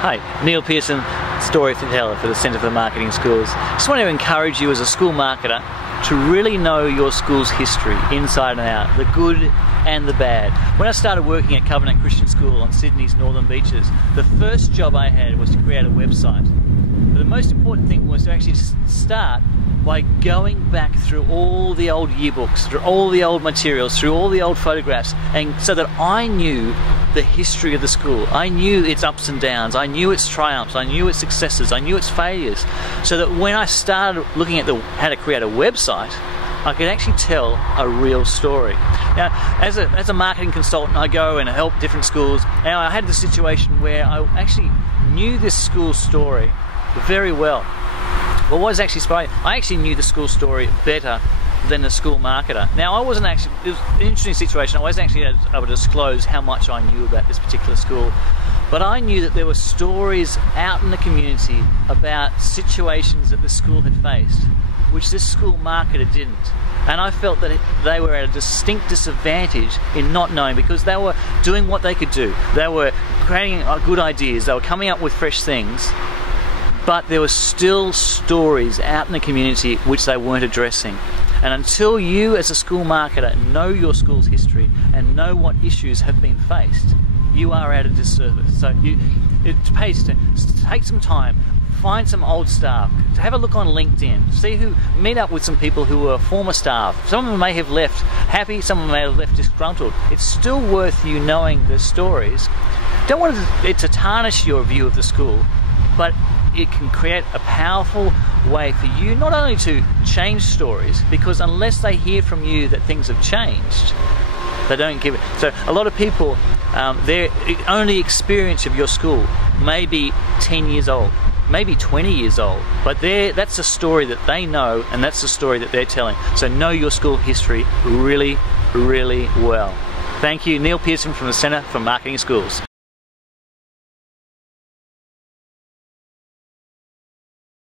Hi, Neil Pearson, storyteller for the Centre for Marketing Schools. Just want to encourage you as a school marketer to really know your school's history inside and out, the good and the bad. When I started working at Covenant Christian School on Sydney's Northern Beaches, the first job I had was to create a website. But the most important thing was to actually start by going back through all the old yearbooks, through all the old materials, through all the old photographs, and so that I knew the history of the school. I knew its ups and downs, I knew its triumphs, I knew its successes, I knew its failures, so that when I started looking at how to create a website, I could actually tell a real story. Now, as a marketing consultant, I go and help different schools. Now, I had the situation where I actually knew this school's story very well. Well, what was actually surprising, I actually knew the school story better than the school marketer. Now, I wasn't actually, it was an interesting situation, I wasn't actually able to disclose how much I knew about this particular school, but I knew that there were stories out in the community about situations that the school had faced, which this school marketer didn't. And I felt that they were at a distinct disadvantage in not knowing, because they were doing what they could do. They were creating good ideas, they were coming up with fresh things, but there were still stories out in the community which they weren't addressing. And until you as a school marketer know your school's history and know what issues have been faced, you are at a disservice. So it pays to take some time, find some old staff, to have a look on LinkedIn, meet up with some people who were former staff. Some of them may have left happy, some of them may have left disgruntled. It's still worth you knowing the stories. Don't want it to tarnish your view of the school, but it can create a powerful way for you not only to change stories, because unless they hear from you that things have changed, they don't give it. So a lot of people, their only experience of your school may be 10 years old, maybe 20 years old, but that's a story that they know, and that's the story that they're telling. So know your school history really, really well. Thank you, Neil Pearson from the Centre for Marketing Schools.